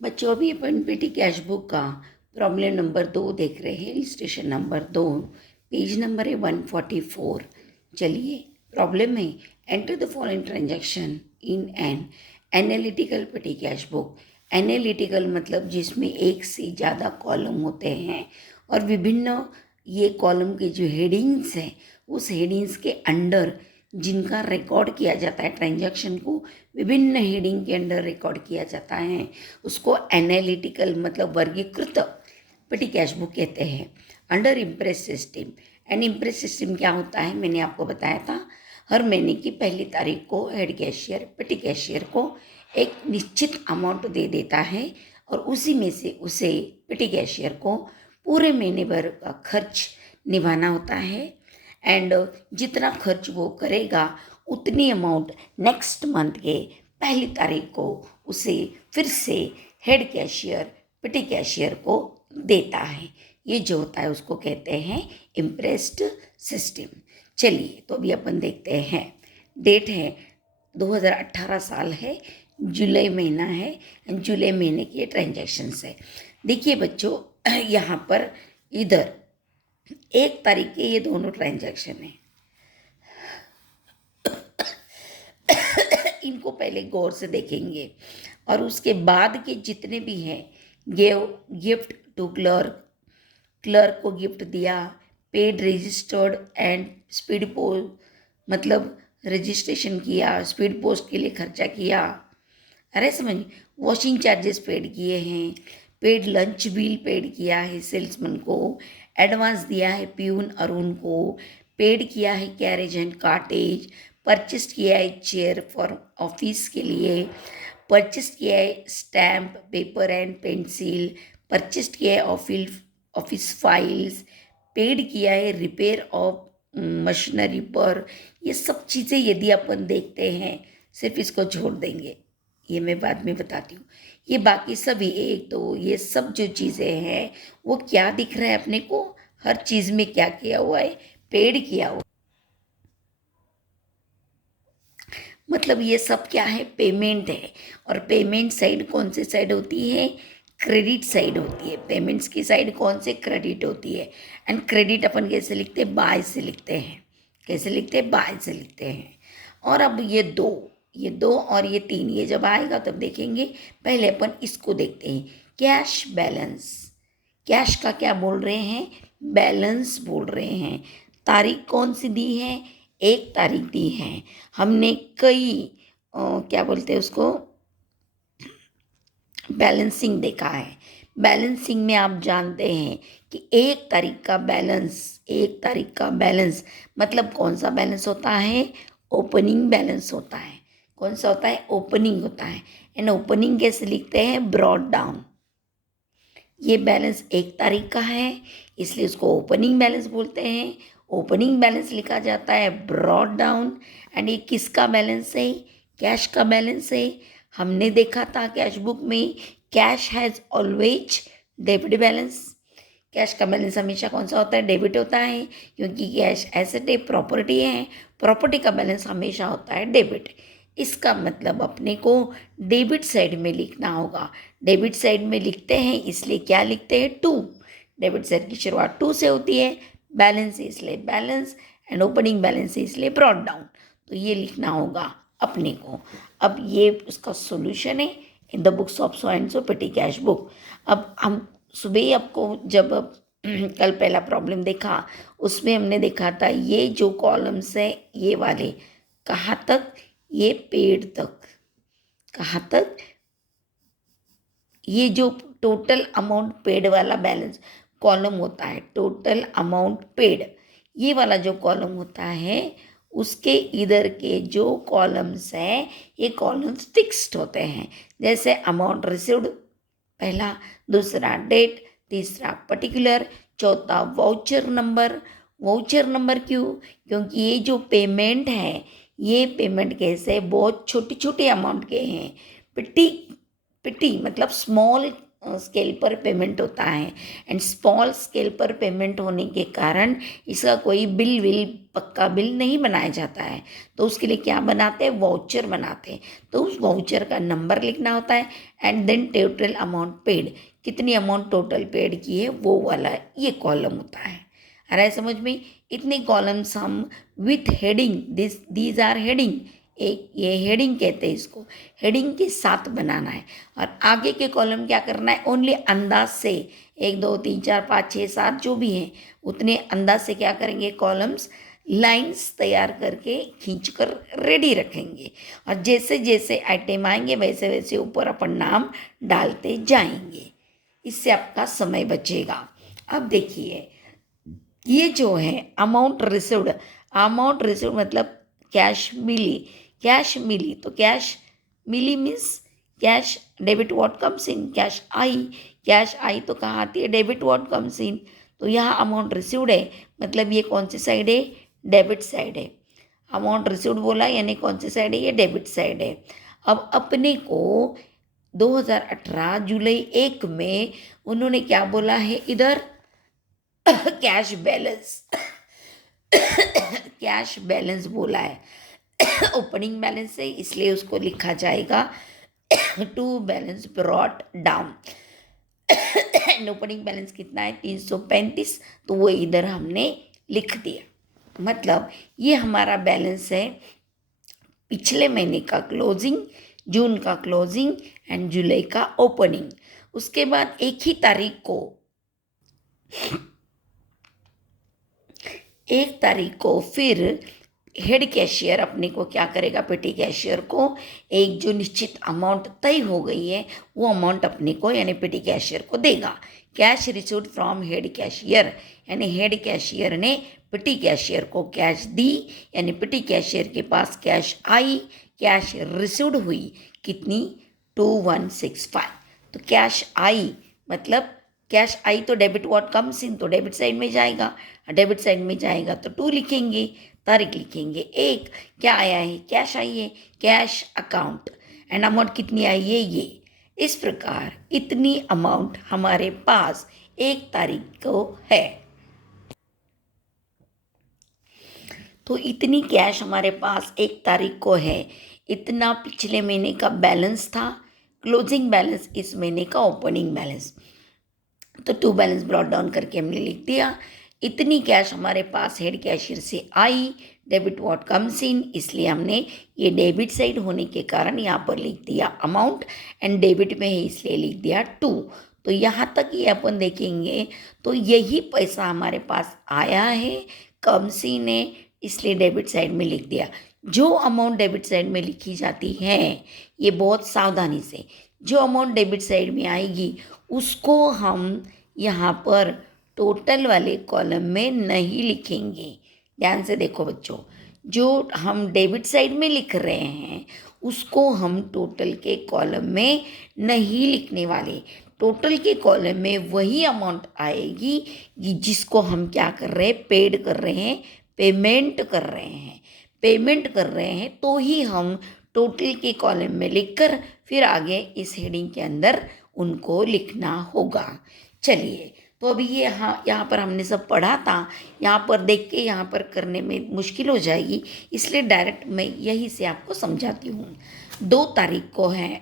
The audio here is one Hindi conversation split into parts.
बच्चों अभी अपन पेटी कैश बुक का प्रॉब्लम नंबर 2 देख रहे हैं। इलस्ट्रेशन नंबर 2, पेज नंबर है 144। चलिए प्रॉब्लम है, enter the following transaction in an analytical पेटी कैश बुक। एनालिटिकल मतलब जिसमें एक से ज़्यादा कॉलम होते हैं और विभिन्न ये कॉलम के जो हेडिंग्स हैं उस हेडिंग्स के अंडर जिनका रिकॉर्ड किया जाता है, ट्रांजैक्शन को विभिन्न हेडिंग के अंडर रिकॉर्ड किया जाता है, उसको एनालिटिकल मतलब वर्गीकृत पेटी कैश बुक कहते हैं। Under impress system, and impress system क्या होता है मैंने आपको बताया था। हर महीने की पहली तारीख को हेड कैशियर पेटी कैशियर को एक निश्चित अमाउंट दे देता है और उसी में से उसे पेटी कैशियर को पूरे महीने भर का खर्च निभाना होता है। एंड जितना खर्च वो करेगा उतनी अमाउंट नेक्स्ट मंथ के पहली तारीख को उसे फिर से हेड कैशियर पेटी कैशियर को देता है। ये जो होता है उसको कहते हैं इम्प्रेस्ड सिस्टम। चलिए तो अभी अपन देखते हैं। डेट है 2018 साल है, जुलाई महीना है, जुलाई महीने की ट्रांजैक्शंस है। देखिए बच्चों यहाँ पर इधर 1 तारीख के ये दोनों ट्रांजैक्शन है। इनको पहले गौर से देखेंगे और उसके बाद के जितने भी हैं, गिफ्ट टू क्लर्क, क्लर्क को गिफ्ट दिया, paid registered and speed post मतलब रजिस्ट्रेशन किया, स्पीड पोस्ट के लिए खर्चा किया, अरे समझ, वॉशिंग चार्जेस पेड किए हैं, पेड लंच बिल पेड किया है सेल्समैन को, एडवांस दिया है प्यून अरुण को, पेड किया है कैरेज एंड कार्टेज, परचेस किया है चेयर फॉर ऑफिस के लिए, परचेस किया है stamp paper and pencil, purchase किया है ऑफिस फाइल्स, पेड किया है रिपेयर ऑफ मशीनरी पर। ये सब चीज़ें यदि अपन देखते हैं, सिर्फ इसको छोड़ देंगे, ये मैं बाद में बताती हूँ। ये बाकी सभी एक तो ये सब जो चीज़ें हैं वो क्या दिख रहा है अपने को, हर चीज़ में क्या किया हुआ है, पेड किया हुआ। मतलब ये सब क्या है, पेमेंट है। और पेमेंट साइड कौन सी साइड होती है, क्रेडिट साइड होती है। पेमेंट्स की साइड कौन से, क्रेडिट होती है। एंड क्रेडिट अपन कैसे लिखते हैं, बाय से लिखते हैं। कैसे लिखते हैं, बाय से लिखते हैं। और अब ये दो और ये 3 ये जब आएगा तब देखेंगे। पहले अपन इसको देखते हैं, कैश बैलेंस। कैश का क्या बोल रहे हैं, बैलेंस बोल रहे हैं। तारीख कौन सी दी है, 1 तारीख दी है। हमने कई क्या बोलते हैं उसको, बैलेंसिंग देखा है। बैलेंसिंग में आप जानते हैं कि 1 तारीख का बैलेंस, 1 तारीख का बैलेंस मतलब कौन सा बैलेंस होता है, ओपनिंग बैलेंस होता है। कौन सा होता है, ओपनिंग होता है। एंड ओपनिंग कैसे लिखते हैं, ब्रॉड डाउन। ये बैलेंस 1 तारीख का है इसलिए उसको ओपनिंग बैलेंस बोलते हैं। ओपनिंग बैलेंस लिखा जाता है ब्रॉड डाउन। एंड ये किसका बैलेंस है, कैश का बैलेंस है। हमने देखा था कैश बुक में, cash has always debit balance. Cash का बैलेंस हमेशा कौन सा होता है, डेबिट होता है, क्योंकि कैश एसेट है, प्रॉपर्टी है। प्रॉपर्टी का बैलेंस हमेशा होता है डेबिट। इसका मतलब अपने को डेबिट साइड में लिखना होगा। डेबिट साइड में लिखते हैं इसलिए क्या लिखते हैं, 2। डेबिट साइड की शुरुआत 2 से होती है। बैलेंस इसलिए बैलेंस, एंड ओपनिंग बैलेंस इसलिए ब्रॉड डाउन। तो ये लिखना होगा अपने को। अब ये उसका सॉल्यूशन है in the books of so and so पेटी कैश बुक। अब हम सुबह ही आपको जब कल पहला प्रॉब्लम देखा उसमें हमने देखा था ये जो कॉलम्स है ये वाले, कहाँ तक, ये पेड तक। कहाँ तक, ये जो टोटल अमाउंट पेड वाला बैलेंस कॉलम होता है, टोटल अमाउंट पेड, ये वाला जो कॉलम होता है उसके इधर के जो कॉलम्स हैं ये कॉलम्स फिक्स्ड होते हैं। जैसे अमाउंट रिसीव्ड पहला, दूसरा डेट, तीसरा पर्टिकुलर, चौथा वाउचर नंबर। वाउचर नंबर क्यों, क्योंकि ये जो पेमेंट है ये पेमेंट कैसे बहुत छोटे छोटे अमाउंट के हैं। पिट्टी, पिट्टी मतलब स्मॉल स्केल पर पेमेंट होता है एंड स्मॉल स्केल पर पेमेंट होने के कारण इसका कोई बिल विल पक्का बिल नहीं बनाया जाता है। तो उसके लिए क्या बनाते हैं, वाउचर बनाते हैं। तो उस वाउचर का नंबर लिखना होता है and then total amount paid, कितनी अमाउंट टोटल पेड की है वो वाला ये कॉलम होता है। आ रहा है समझ में? इतने कॉलम्स हम with heading, these are heading, एक ये हेडिंग कहते हैं इसको, हेडिंग के साथ बनाना है। और आगे के कॉलम क्या करना है, ओनली अंदाज से 1 2 3 4 5 6 7 जो भी हैं उतने अंदाज से क्या करेंगे, कॉलम्स लाइंस तैयार करके खींचकर रेडी रखेंगे। और जैसे जैसे आइटम आएंगे वैसे वैसे ऊपर अपन नाम डालते जाएंगे। इससे आपका समय बचेगा। अब देखिए ये जो है अमाउंट रिसीव्ड मतलब कैश मिली, कैश मिली तो कैश मिली means cash debit what comes in, cash आई तो कहाँ आती है, डेबिट व्हाट कम्स इन। तो यहाँ अमाउंट रिसीव्ड है मतलब ये कौन सी साइड है, डेबिट साइड है। अमाउंट रिसीव्ड बोला यानी कौन सी साइड है, ये डेबिट साइड है। अब अपने को 2018 जुलाई 1 में उन्होंने क्या बोला है इधर, कैश बैलेंस कैश बैलेंस बोला है। ओपनिंग बैलेंस है इसलिए उसको लिखा जाएगा to balance brought down. Opening balance कितना है 335, तो वो इधर हमने लिख दिया। मतलब ये हमारा बैलेंस है पिछले महीने का क्लोजिंग, जून का क्लोजिंग एंड जुलाई का ओपनिंग। उसके बाद एक ही तारीख को, 1 तारीख को फिर हेड कैशियर अपने को क्या करेगा, पेटी कैशियर को एक जो निश्चित अमाउंट तय हो गई है वो अमाउंट अपने को यानी पेटी कैशियर को देगा। Cash received from head cashier यानी हेड कैशियर ने पेटी कैशियर को कैश दी यानी पेटी कैशियर के पास कैश आई, कैश रिसीव्ड हुई कितनी 2165। तो कैश आई मतलब कैश आई तो डेबिट व्हाट कम्स इन तो डेबिट साइड में जाएगा, डेबिट साइड में जाएगा तो 2 लिखेंगे, तारीख लिखेंगे 1, क्या आया है, कैश आई है, कैश अकाउंट एंड अमाउंट कितनी आई है ये। इस प्रकार इतनी अमाउंट हमारे पास 1 तारीख को है। तो इतनी कैश हमारे पास 1 तारीख को है, इतना पिछले महीने का बैलेंस था, क्लोजिंग बैलेंस इस महीने का ओपनिंग बैलेंस। तो 2 बैलेंस ब्रॉट डाउन करके हमने लिख दिया। इतनी कैश हमारे पास हेड कैशियर से आई, डेबिट व्हाट कम्स इन, इसलिए हमने ये डेबिट साइड होने के कारण यहाँ पर लिख दिया अमाउंट एंड डेबिट में है इसलिए लिख दिया 2। तो यहाँ तक ये अपन देखेंगे तो यही पैसा हमारे पास आया है, कम्स इन है इसलिए डेबिट साइड में लिख दिया। जो अमाउंट डेबिट साइड में लिखी जाती है ये बहुत सावधानी से, जो अमाउंट डेबिट साइड में आएगी उसको हम यहाँ पर टोटल वाले कॉलम में नहीं लिखेंगे। ध्यान से देखो बच्चों, जो हम डेबिट साइड में लिख रहे हैं उसको हम टोटल के कॉलम में नहीं लिखने वाले। टोटल के कॉलम में वही अमाउंट आएगी जिसको हम क्या कर रहे हैं, पेड कर रहे हैं, पेमेंट कर रहे हैं। पेमेंट कर रहे हैं तो ही हम टोटल के कॉलम में लिखकर फिर आगे इस हेडिंग के अंदर उनको लिखना होगा। चलिए तो अभी ये यहाँ पर हमने सब पढ़ा था, यहाँ पर देख के यहाँ पर करने में मुश्किल हो जाएगी इसलिए डायरेक्ट मैं यही से आपको समझाती हूँ। 2 तारीख को है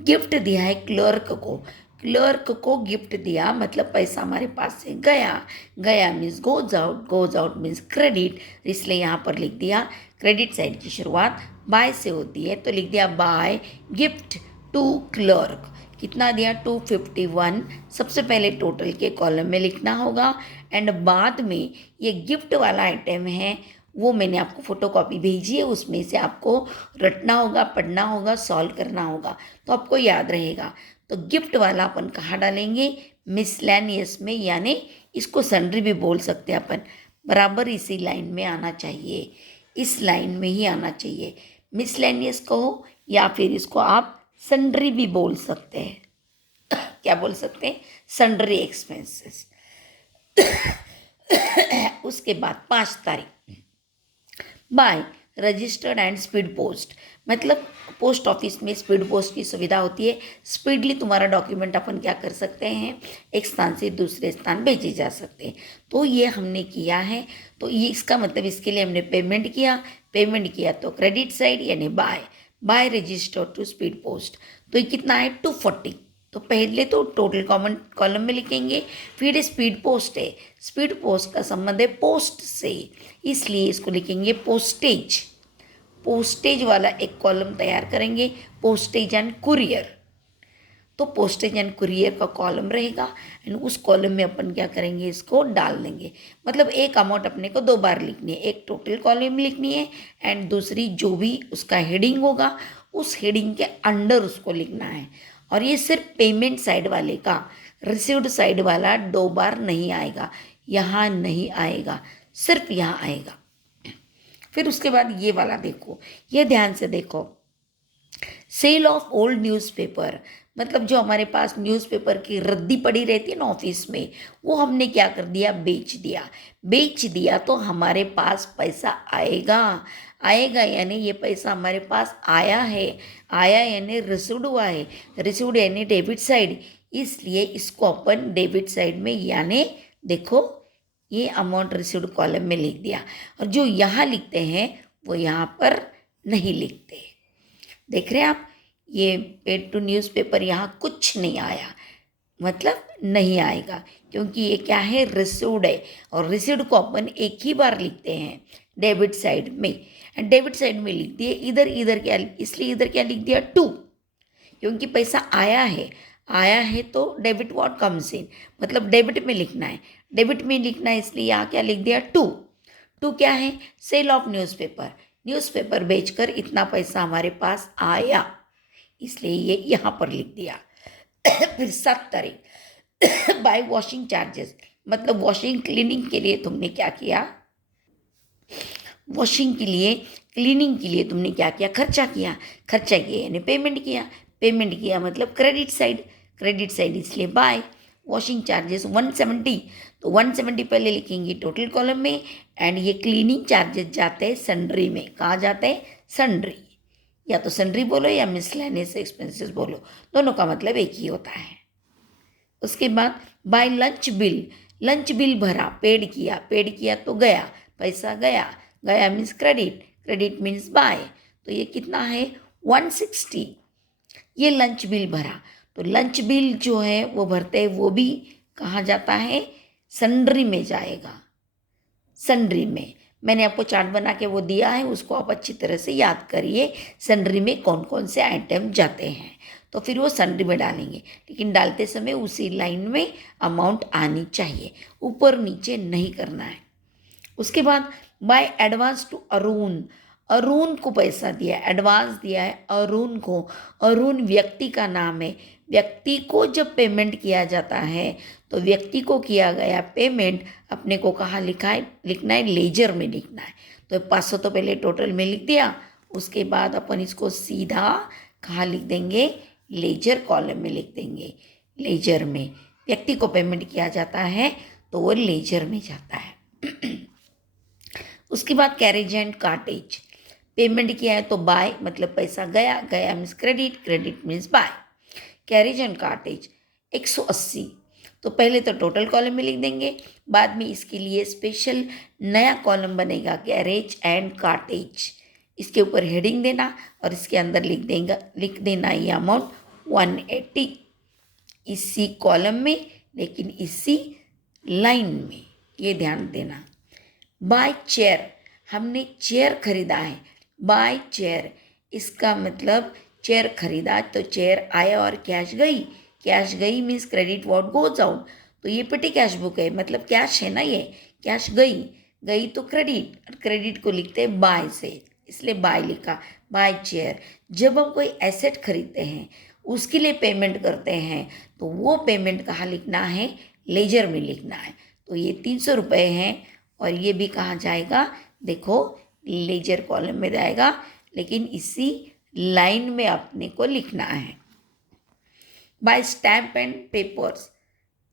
गिफ्ट दिया है क्लर्क को गिफ्ट दिया मतलब पैसा हमारे पास से गया means goes out means credit, इसलिए यहाँ पर लिख दिया क्रेडिट साइड की शुरुआत बाय से होती है तो लिख दिया बाय गिफ्ट टू क्लर्क। कितना दिया 251, सबसे पहले टोटल के कॉलम में लिखना होगा एंड बाद में ये गिफ्ट वाला आइटम है वो मैंने आपको फोटोकॉपी भेजी है, उसमें से आपको रटना होगा, पढ़ना होगा, सॉल्व करना होगा तो आपको याद रहेगा। तो गिफ्ट वाला अपन कहाँ डालेंगे, मिसलेनियस में, यानी इसको सन्ड्री भी बोल सकते हैं अपन, बराबर इसी लाइन में आना चाहिए, इस लाइन में ही आना चाहिए। मिसलेनियस कहो या फिर इसको आप सन्ड्री भी बोल सकते हैं। क्या बोल सकते हैं, सन्ड्री एक्सपेंसेस। उसके बाद 5 तारीख by registered and speed post, मतलब पोस्ट ऑफिस में स्पीड पोस्ट की सुविधा होती है। स्पीडली तुम्हारा डॉक्यूमेंट अपन क्या कर सकते हैं, एक स्थान से दूसरे स्थान भेजे जा सकते हैं। तो ये हमने किया है, तो ये इसका मतलब इसके लिए हमने पेमेंट किया तो क्रेडिट साइड यानी by registered to speed post. तो ये कितना है 240। तो पहले तो टोटल कॉमन कॉलम में लिखेंगे, फिर स्पीड पोस्ट है, स्पीड पोस्ट का संबंध है पोस्ट से, इसलिए इसको लिखेंगे पोस्टेज वाला एक कॉलम तैयार करेंगे, पोस्टेज एंड कुरियर। तो पोस्टेज एंड कुरियर का कॉलम रहेगा एंड उस कॉलम में अपन क्या करेंगे, इसको डाल देंगे। मतलब एक अमाउंट अपने को 2 बार लिखनी है, एक टोटल कॉलम में लिखनी है एंड दूसरी जो भी उसका हेडिंग होगा उस हेडिंग के अंडर उसको लिखना है। और ये सिर्फ पेमेंट साइड वाले का, रिसीव्ड साइड वाला 2 बार नहीं आएगा, यहाँ नहीं आएगा, सिर्फ यहाँ आएगा। फिर उसके बाद ये वाला देखो, ये ध्यान से देखो, सेल ऑफ ओल्ड न्यूज़पेपर, मतलब जो हमारे पास न्यूज़पेपर की रद्दी पड़ी रहती है ना ऑफिस में, वो हमने क्या कर दिया, बेच दिया तो हमारे पास पैसा आएगा यानी ये पैसा हमारे पास आया यानी रिसीव्ड हुआ है, रिसीव्ड यानी डेबिट साइड, इसलिए इसको अपन डेबिट साइड में यानी देखो ये अमाउंट रिसीव्ड कॉलम में लिख दिया। और जो यहाँ लिखते हैं वो यहाँ पर नहीं लिखते, देख रहे हैं आप, ये पेड टू न्यूज़पेपर यहाँ कुछ नहीं आया, मतलब नहीं आएगा, क्योंकि ये क्या है, रिसीव्ड है। और रिसीव्ड को अपन एक ही बार लिखते हैं डेबिट साइड में, एंड डेबिट साइड में लिख दिए, इधर क्या, इसलिए इधर क्या लिख दिया 2, क्योंकि पैसा आया है तो डेबिट व्हाट कम्स इन, मतलब डेबिट में लिखना है, इसलिए यहाँ क्या लिख दिया 2 क्या है, सेल ऑफ न्यूज़पेपर बेचकर इतना पैसा हमारे पास आया, इसलिए ये यहाँ पर लिख दिया। फिर 7 तारीख बाय वॉशिंग चार्जेस, मतलब वॉशिंग क्लीनिंग के लिए तुमने क्या किया, क्लीनिंग के लिए तुमने क्या किया, खर्चा किया यानी पेमेंट किया मतलब क्रेडिट साइड, इसलिए बाय वॉशिंग चार्जेस 170, तो 170 पहले लिखेंगे टोटल कॉलम में, एंड ये क्लीनिंग चार्जेस जाते हैं सन्ड्री में, कहाँ जाते हैं, सन्ड्री, या तो सन्ड्री बोलो या मिसलेनियस एक्सपेंसेस बोलो, दोनों का मतलब एक ही होता है। उसके बाद बाय लंच बिल भरा, पेड किया तो गया, पैसा गया मीन्स क्रेडिट मीन्स बाय, तो ये कितना है 160, ये लंच बिल भरा, तो लंच बिल जो है वो भरते हैं, वो भी कहाँ जाता है, सन्ड्री में जाएगा, सन्ड्री में। मैंने आपको चार्ट बना के वो दिया है, उसको आप अच्छी तरह से याद करिए, सन्ड्री में कौन कौन से आइटम जाते हैं, तो फिर वो सन्ड्री में डालेंगे, लेकिन डालते समय उसी लाइन में अमाउंट आनी चाहिए, ऊपर नीचे नहीं करना है। उसके बाद बाय एडवांस टू अरुण को पैसा दिया, एडवांस दिया है अरुण को, अरुण व्यक्ति का नाम है, व्यक्ति को जब पेमेंट किया जाता है तो व्यक्ति को किया गया पेमेंट अपने को कहाँ लिखना है, लेजर में लिखना है। तो 500 तो पहले टोटल में लिख दिया, उसके बाद अपन इसको सीधा कहाँ लिख देंगे, लेजर कॉलम में लिख देंगे, लेजर में व्यक्ति को पेमेंट किया जाता है तो वो लेजर में जाता है। उसके बाद कैरेज एंड कार्टेज, पेमेंट किया है तो बाय मतलब पैसा गया means credit means by, carriage and cartridge 180, तो पहले तो टोटल कॉलम में लिख देंगे, बाद में इसके लिए स्पेशल नया कॉलम बनेगा कैरेज एंड कार्टेज, इसके ऊपर हेडिंग देना और इसके अंदर लिख देना ये अमाउंट 180 इसी कॉलम में, लेकिन इसी लाइन में, ये ध्यान देना। बाय चेयर, हमने चेयर खरीदा है, बाय चेयर, इसका मतलब चेयर खरीदा तो चेयर आया और कैश गई means credit what goes out, तो ये पेटी कैश बुक है, मतलब कैश है ना, ये कैश गई तो क्रेडिट को लिखते हैं बाय से, इसलिए बाय लिखा, बाय चेयर। जब हम कोई एसेट खरीदते हैं उसके लिए पेमेंट करते हैं तो वो पेमेंट कहाँ लिखना है, लेजर में लिखना है, तो ये 300 रुपये हैं और ये भी कहाँ जाएगा, देखो लेजर कॉलम में जाएगा, लेकिन इसी लाइन में अपने को लिखना है। By stamp and papers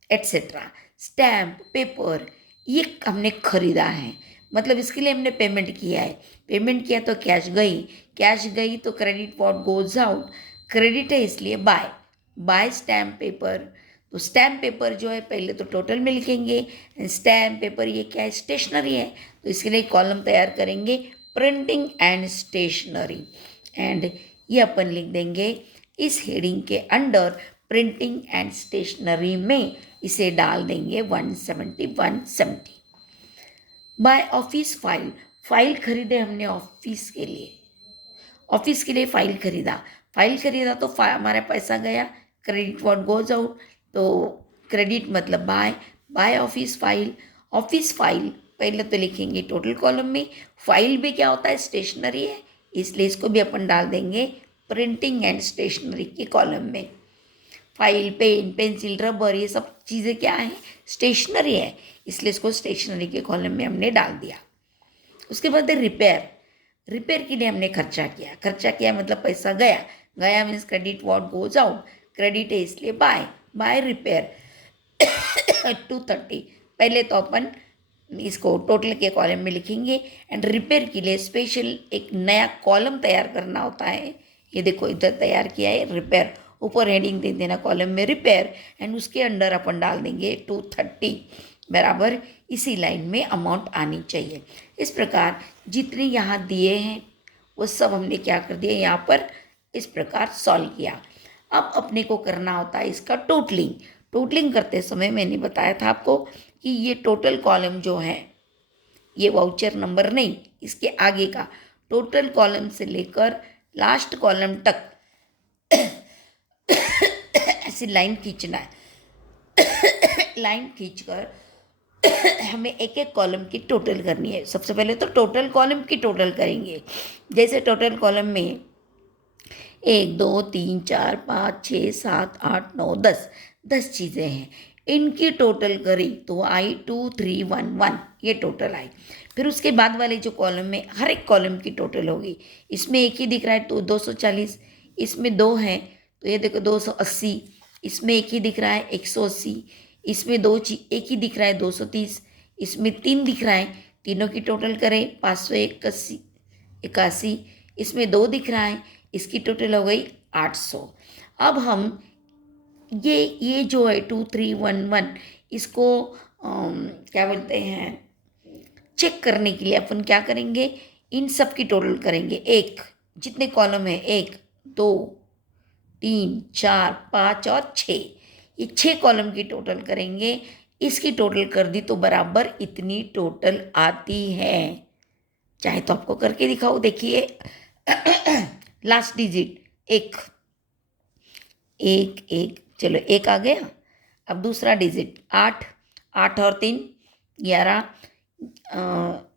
etcetera, stamp paper ये हमने खरीदा है, मतलब इसके लिए हमने पेमेंट किया है, पेमेंट किया तो कैश गई तो credit what goes out, credit है इसलिए बाय स्टैम्प पेपर। तो स्टैम्प पेपर जो है पहले तो टोटल में लिखेंगे, स्टैम्प पेपर ये क्या है, स्टेशनरी है, तो इसके लिए कॉलम तैयार करेंगे प्रिंटिंग एंड स्टेशनरी, एंड ये अपन लिख देंगे इस हेडिंग के अंडर प्रिंटिंग एंड स्टेशनरी में इसे डाल देंगे 170। बाय ऑफिस फाइल खरीदे हमने ऑफिस के लिए फाइल खरीदा तो हमारा पैसा गया, क्रेडिट व्हाट गोज आउट, तो क्रेडिट मतलब बाय ऑफिस फाइल पहले तो लिखेंगे टोटल कॉलम में, फाइल भी क्या होता है, स्टेशनरी है, इसलिए इसको भी अपन डाल देंगे प्रिंटिंग एंड स्टेशनरी के कॉलम में। फाइल, पेन, पेंसिल, रबर ये सब चीज़ें क्या हैं, स्टेशनरी है, इसलिए इसको स्टेशनरी के कॉलम में हमने डाल दिया। उसके बाद रिपेयर के लिए हमने खर्चा किया मतलब पैसा गया means credit what goes out, credit है इसलिए बाय रिपेयर 230। पहले तो अपन इसको टोटल के कॉलम में लिखेंगे, एंड रिपेयर के लिए स्पेशल एक नया कॉलम तैयार करना होता है। ये देखो इधर तैयार किया है रिपेयर, ऊपर हेडिंग दे देना कॉलम में रिपेयर, एंड उसके अंडर अपन डाल देंगे 230 बराबर इसी लाइन में अमाउंट आनी चाहिए। इस प्रकार जितने यहाँ दिए हैं वो सब हमने क्या कर दिया, यहाँ पर इस प्रकार सॉल्व किया। अब अपने को करना होता है इसका टोटलिंग करते समय मैंने बताया था आपको कि ये टोटल कॉलम जो है, ये वाउचर नंबर नहीं, इसके आगे का टोटल कॉलम से लेकर लास्ट कॉलम तक ऐसी लाइन खींचना है। लाइन खींचकर हमें एक एक कॉलम की टोटल करनी है। सबसे पहले तो टोटल कॉलम की टोटल करेंगे। जैसे टोटल कॉलम में 1 2 3 4 5 6 7 8 9 10 चीज़ें हैं, इनकी टोटल करी तो आई 2311, ये टोटल आई। फिर उसके बाद वाले जो कॉलम में हर एक कॉलम की टोटल होगी। इसमें एक ही दिख रहा है तो 240, इसमें 2 हैं तो ये देखो 280, इसमें एक ही दिख रहा है 180, इसमें एक ही दिख रहा है 230, इसमें 3 दिख रहा है, तीनों की टोटल करें 581, इसमें 2 दिख रहा है, इसकी टोटल हो गई 800। अब हम ये जो है 2311 इसको क्या बोलते हैं, चेक करने के लिए अपन क्या करेंगे, इन सब की टोटल करेंगे। एक जितने कॉलम है 1 2 3 4 5 और 6, ये 6 कॉलम की टोटल करेंगे। इसकी टोटल कर दी तो बराबर इतनी टोटल आती है। चाहे तो आपको करके दिखाओ, देखिए लास्ट डिजिट 1 1 1, चलो 1 आ गया। अब दूसरा डिजिट 8 8 और 3 11,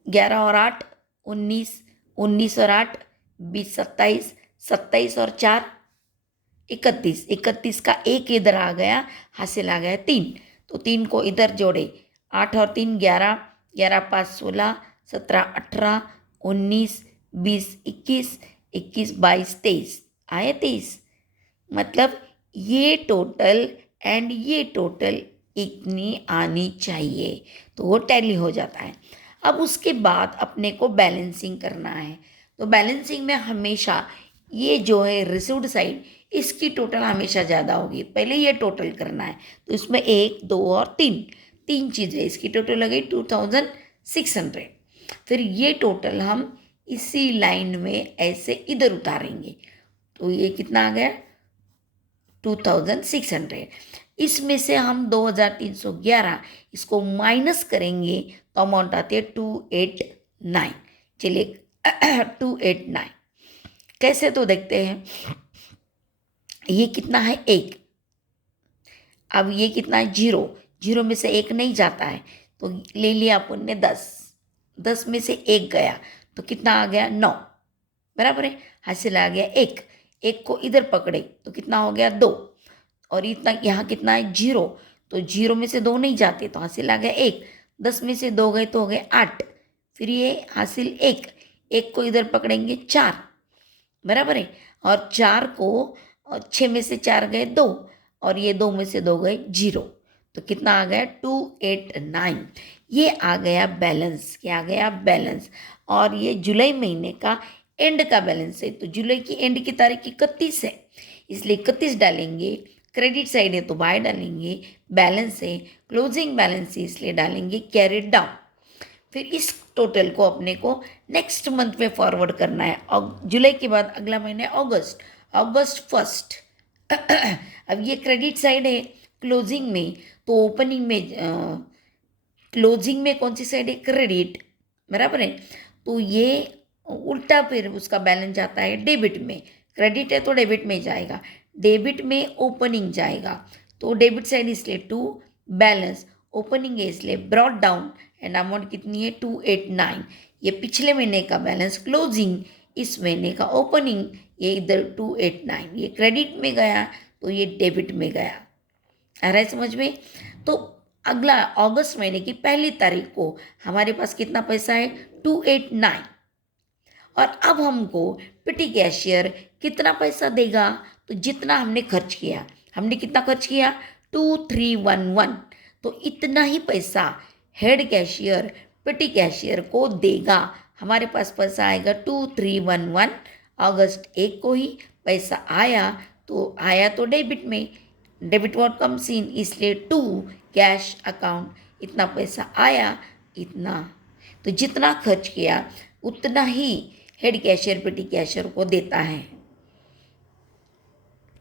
11 और 8 19, 19 और 8 20 27, 27 और 4 31, 31 का एक इधर आ गया, हासिल आ गया 3, तो 3 को इधर जोड़े 8 और 3 11, 11 5 16, 17 18 19 20 21, 21 22 23 आए 23। मतलब ये टोटल एंड ये टोटल इतनी आनी चाहिए, तो वो टैली हो जाता है। अब उसके बाद अपने को बैलेंसिंग करना है, तो बैलेंसिंग में हमेशा ये जो है रिसीव्ड साइड, इसकी टोटल हमेशा ज़्यादा होगी। पहले ये टोटल करना है, तो इसमें 1 2 और 3 चीज़ें, इसकी टोटल हो गई 2600। फिर ये टोटल हम इसी लाइन में ऐसे इधर उतारेंगे, तो ये कितना आ गया 2600। इसमें से हम 2311 इसको माइनस करेंगे तो अमाउंट आती है 289। चलिए 289 कैसे तो देखते हैं। ये कितना है 1, अब ये कितना है 0 में से 1 नहीं जाता है, तो ले लिया अपन ने 10 में से 1 गया तो कितना आ गया 9, बराबर है, हासिल आ गया 1 को इधर पकड़े तो कितना हो गया 2, और इतना यहाँ कितना है 0, तो 0 में से 2 नहीं जाते तो हासिल आ गया 1, 10 में से 2 गए तो हो गए 8, फिर ये हासिल 1 को इधर पकड़ेंगे 4, बराबर है, और 4 को 6 में से 4 गए 2, और ये 2 में से 2 गए 0, तो कितना आ गया 289। ये आ गया बैलेंस, क्या आ गया बैलेंस। और ये जुलाई महीने का एंड का बैलेंस है, तो जुलाई की एंड की तारीख 31 है, इसलिए 31 डालेंगे। क्रेडिट साइड है तो बाय डालेंगे, बैलेंस है, क्लोजिंग बैलेंस है इसलिए डालेंगे कैरिड डाउन। फिर इस टोटल को अपने को नेक्स्ट मंथ में फॉरवर्ड करना है। जुलाई के बाद अगला महीना है अगस्त, अगस्त फर्स्ट। अब ये क्रेडिट साइड है क्लोजिंग में, तो ओपनिंग में क्लोजिंग में कौन सी साइड है, क्रेडिट, बराबर है। तो ये उल्टा फिर उसका बैलेंस जाता है डेबिट में, क्रेडिट है तो डेबिट में जाएगा, डेबिट में ओपनिंग जाएगा, तो डेबिट साइड इसलिए 2, बैलेंस ओपनिंग है इसलिए ब्रॉट डाउन, एंड अमाउंट कितनी है 289। ये पिछले महीने का बैलेंस क्लोजिंग, इस महीने का ओपनिंग, ये इधर 289, ये क्रेडिट में गया तो ये डेबिट में गया। आ रहा है समझ में। तो अगला अगस्त महीने की पहली तारीख को हमारे पास कितना पैसा है 289, और अब हमको पिटी कैशियर कितना पैसा देगा, तो जितना हमने खर्च किया, हमने कितना खर्च किया 2311, तो इतना ही पैसा हेड कैशियर पिटी कैशियर को देगा। हमारे पास पैसा आएगा 2311, अगस्त 1 को ही पैसा आया, तो आया तो डेबिट में, डेबिट वॉट कम्स इन, इसलिए 2 कैश अकाउंट, इतना पैसा आया इतना, तो जितना खर्च किया उतना ही हेड कैशियर पिटी कैशियर को देता है।